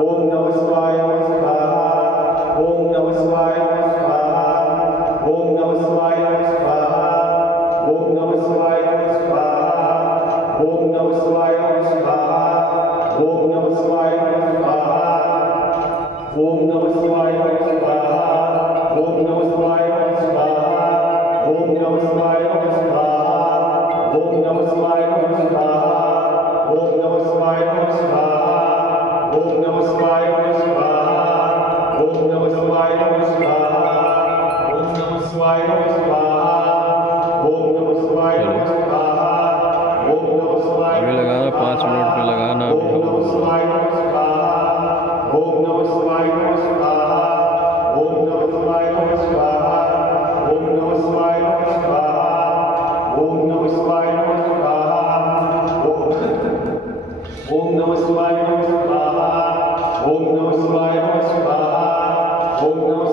ओम नमः शिवाय स्वाहा ओम नमः शिवाय स्वाहा ओम नमः शिवाय स्वाहा ओम नमः शिवाय स्वाहा ओम नमः शिवाय स्वाहा ओम नमः शिवाय स्वाहा ओम नमः शिवाय स्वाहा ओम नमः शिवाय स्वाहा ओम नमः शिवाय स्वाहा ओम नमः शिवाय स्वाहा ओम नमः शिवाय स्वाहा ओम नमः शिवाय स्वाहा ओम नमः शिवाय स्वाहा ओम नमः शिवाय स्वाहा ओम नमः शिवाय स्वाहा ओम नमः शिवाय अभी लगाना 5 मिनट में लगाना ओम नमः शिवाय स्वाहा ओम नमः शिवाय स्वाहा ओम नमः शिवाय स्वाहा ओम नमः शिवाय स्वाहा ओम नमः शिवाय स्वाहा ओम नमः शिवाय स्वाहा ओम नमः शिवाय स्वाहा ओम नमः